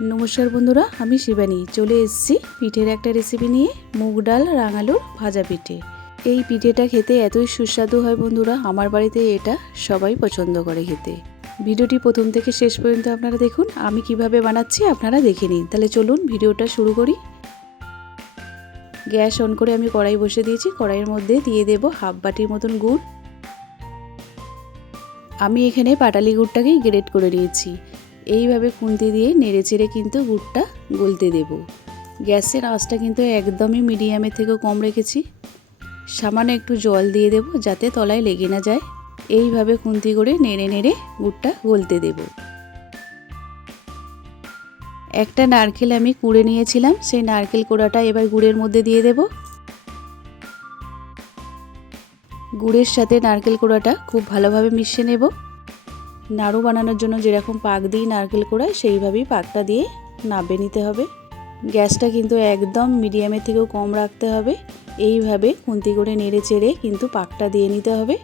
नमस्कार बंधुरा आमी शिवानी चले एसेছি পিঠের একটা রেসিপি নিয়ে মুগ ডাল রাঙালুর ভাজা পিঠে। এই পিঠেটা খেতে এতই সুস্বাদু হয় বন্ধুরা, আমার বাড়িতে এটা সবাই পছন্দ করে খেতে। ভিডিওটি প্রথম থেকে শেষ পর্যন্ত আপনারা দেখুন, আমি কিভাবে বানাচ্ছি আপনারা দেখে নিন। তাহলে চলুন ভিডিওটা শুরু করি। গ্যাস অন করে আমি কড়াই বসিয়ে দিয়েছি। কড়াইয়ের মধ্যে দিয়ে দেব হাফ বাটির মতন গুড়। আমি এখানে পাটালি গুড়টাকেই গ্রেট করে নিয়েছি। এইভাবে খুন্তি দিয়ে নেড়ে চেড়ে কিন্তু গুড়টা গলতে দেব। গ্যাসের আঁচটা কিন্তু একদমই মিডিয়ামের থেকে কম রেখেছি। সামান্য একটু জল দিয়ে দেব যাতে তলায় লেগে না যায়। এইভাবে খুন্তি করে নেড়ে নেড়ে গুড়টা গলতে দেব। একটা নারকেল আমি কুড়ে নিয়েছিলাম, সেই নারকেল কোড়াটা এবার গুড়ের মধ্যে দিয়ে দেব। গুড়ের সাথে নারকেল কোড়াটা খুব ভালোভাবে মিশিয়ে নেব। নাড়ু বানানোর জন্য যেরকম পাক দিই নারকেল কোড়ায়, সেইভাবেই পাকটা দিয়ে নাবে নিতে হবে। গ্যাসটা কিন্তু একদম মিডিয়ামের থেকেও কম রাখতে হবে। এইভাবে খুন্তি করে নেড়ে চেড়ে কিন্তু পাকটা দিয়ে নিতে হবে।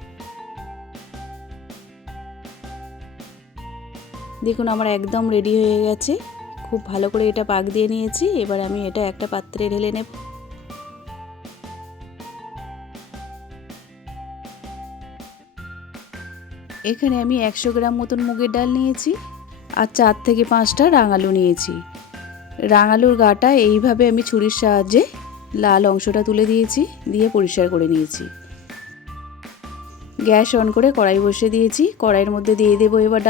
দেখুন আমার একদম রেডি হয়ে গেছে। খুব ভালো করে এটা পাক দিয়ে নিয়েছি। এবার আমি এটা একটা পাত্রে ঢেলে নেব। এখানে আমি 100 গ্রাম মতন মুগের ডাল নিয়েছি আর 4 থেকে 5টা রাঙালু নিয়েছি। রাঙালুর গাটা এইভাবে আমি ছুরির সাহায্যে লাল অংশটা তুলে দিয়েছি, দিয়ে পরিষ্কার করে নিয়েছি। গ্যাস অন করে কড়াই বসিয়ে দিয়েছি। কড়াইয়ের মধ্যে দিয়ে দেবো এবার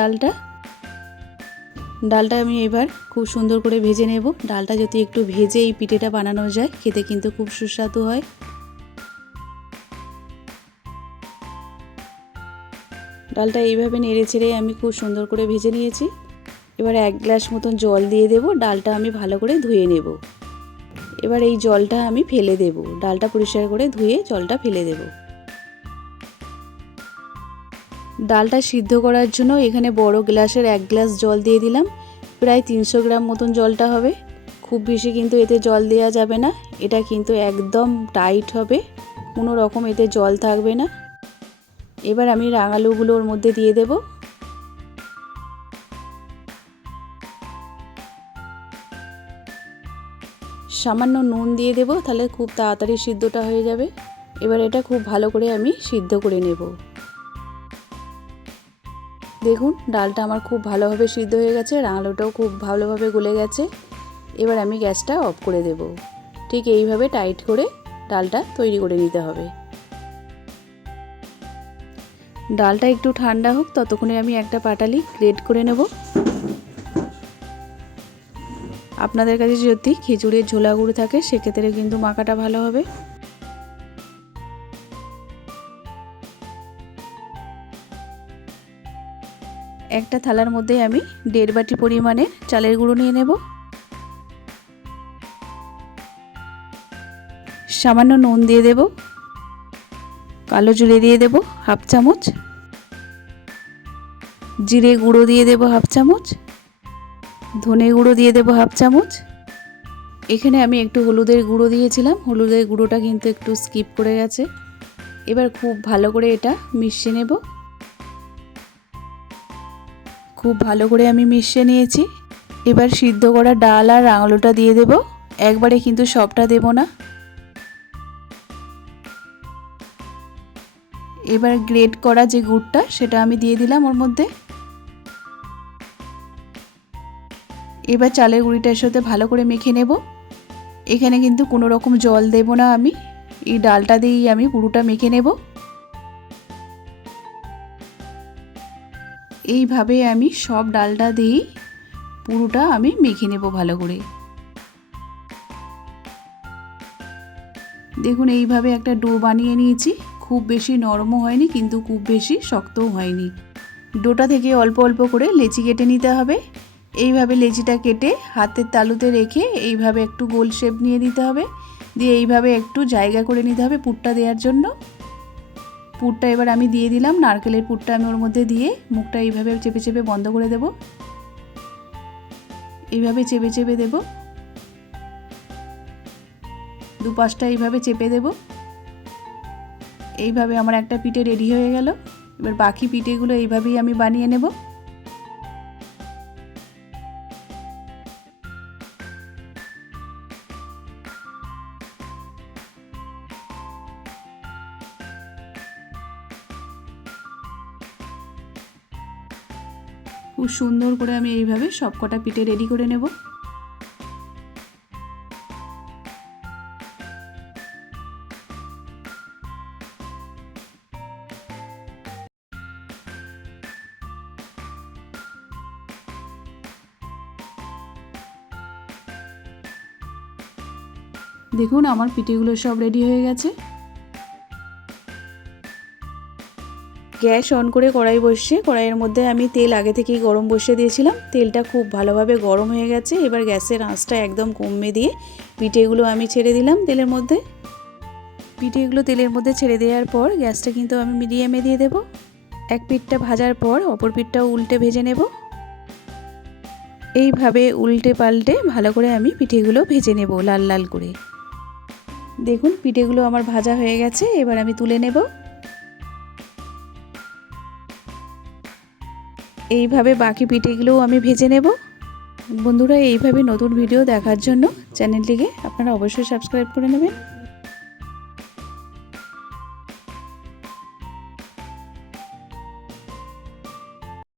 ডালটা আমি এবার খুব সুন্দর করে ভেজে নেব। ডালটা যদি একটু ভেজে এই পিঠেটা বানানো যায় খেতে কিন্তু খুব সুস্বাদু হয়। ডালটা এইভাবে নেড়ে চেড়ে আমি খুব সুন্দর করে ভেজে নিয়েছি। এবার 1 গ্লাস মতন জল দিয়ে দেব। ডালটা আমি ভালো করে ধুয়ে নেব। এবার এই জলটা আমি ফেলে দেব। ডালটা পরিষ্কার করে ধুয়ে জলটা ফেলে দেব। ডালটা সিদ্ধ করার জন্য এখানে বড় গ্লাসের 1 গ্লাস জল দিয়ে দিলাম। প্রায় 300 গ্রাম মতন জলটা হবে। খুব বেশি কিন্তু এতে জল দেওয়া যাবে না। এটা কিন্তু একদম টাইট হবে, কোনো রকম এতে জল থাকবে না। এবার আমি রাঙালুগুলো ওর মধ্যে দিয়ে দেব। সামান্য নুন দিয়ে দেব, তাহলে খুব তাড়াতাড়ি সিদ্ধটা হয়ে যাবে। এবার এটা খুব ভালো করে আমি সিদ্ধ করে নেব। দেখুন ডালটা আমার খুব ভালোভাবে সিদ্ধ হয়ে গেছে, রাঙালুটাও খুব ভালোভাবে গলে গেছে। এবার আমি গ্যাসটা অফ করে দেব। ঠিক এইভাবে টাইট করে ডালটা তৈরি করে নিতে হবে। ডালটা একটু ঠান্ডা হোক, ততক্ষণে আমি একটা পাটালি গ্রেট করে নেব। আপনাদের কাছে যদি খেজুরের ঝোলা গুঁড়ো থাকে সেক্ষেত্রে কিন্তু মাখাটা ভালো হবে। একটা থালার মধ্যে আমি 1.5 বাটি পরিমাণে চালের গুঁড়ো নিয়ে নেব। সামান্য নুন দিয়ে দেব। কালো জিরে দিয়ে দেব হাফ চামচ। জিরে গুঁড়ো দিয়ে দেব হাফ চামচ। ধনে গুঁড়ো দিয়ে দেব হাফ চামচ। এখানে আমি একটু হলুদের গুঁড়ো দিয়েছিলাম, হলুদের গুঁড়োটা কিন্তু একটু স্কিপ করে গেছে। এবার খুব ভালো করে এটা মিশিয়ে নেব। খুব ভালো করে আমি মিশিয়ে নিয়েছি। এবার সিদ্ধ করা ডাল আর রাঙালুটা দিয়ে দেব। একবারে কিন্তু সবটা দেব না। এবার গ্রেট করা যে গুড়টা সেটা আমি দিয়ে দিলাম ওর মধ্যে। এবার চালের গুঁড়িটার সাথে ভালো করে মেখে নেব। এখানে কিন্তু কোনো রকম জল দেব না, আমি এই ডালটা দিয়েই আমি পুরোটা মেখে নেব। এইভাবে আমি সব ডালটা দিয়েই পুরোটা আমি মেখে নেব ভালো করে। দেখুন এইভাবে একটা ডো বানিয়ে নিয়েছি। খুব বেশি নরমও হয়নি কিন্তু খুব বেশি শক্তও হয়নি। ডোটা থেকে অল্প অল্প করে লেচি কেটে নিতে হবে। এইভাবে লেচিটা কেটে হাতের তালুতে রেখে এইভাবে একটু গোল শেপ নিয়ে দিতে হবে। দিয়ে এইভাবে একটু জায়গা করে নিতে হবে পুরটা দেওয়ার জন্য। পুরটা এবার আমি দিয়ে দিলাম। নারকেলের পুরটা আমি ওর মধ্যে দিয়ে মুখটা এইভাবে চেপে চেপে বন্ধ করে দেব। এইভাবে চেপে চেপে দেব। দুপাশটা এইভাবে চেপে দেব। এইভাবে আমার একটা পিঠে রেডি হয়ে গেল। এবার বাকি পিঠেগুলো এইভাবেই আমি বানিয়ে নেব। খুব সুন্দর করে আমি এইভাবে সব কটা পিঠে রেডি করে নেব। দেখুন আমার পিঠেগুলো সব রেডি হয়ে গেছে। গ্যাস অন করে কড়াই বসিয়ে কড়াইয়ের মধ্যে আমি তেল আগে থেকেই গরম বসিয়ে দিয়েছিলাম। তেলটা খুব ভালোভাবে গরম হয়ে গেছে। এবার গ্যাসের আঁচটা একদম কমিয়ে দিয়ে পিঠেগুলো আমি ছেড়ে দিলাম তেলের মধ্যে। পিঠেগুলো তেলের মধ্যে ছেড়ে দেওয়ার পর গ্যাসটা কিন্তু আমি মিডিয়ামে দিয়ে দেব। এক পিঠটা ভাজার পর অপর পিঠটাও উল্টে ভেজে নেব। এইভাবে উল্টে পাল্টে ভালো করে আমি পিঠেগুলো ভেজে নেব লাল লাল করে। দেখুন পিঠেগুলো আমার ভাজা হয়ে গেছে, এবার আমি তুলে নেব। এইভাবে বাকি পিঠেগুলোও আমি ভেজে নেব। বন্ধুরা এইভাবে নতুন ভিডিও দেখার জন্য চ্যানেলটিকে আপনারা অবশ্যই সাবস্ক্রাইব করে নেবেন।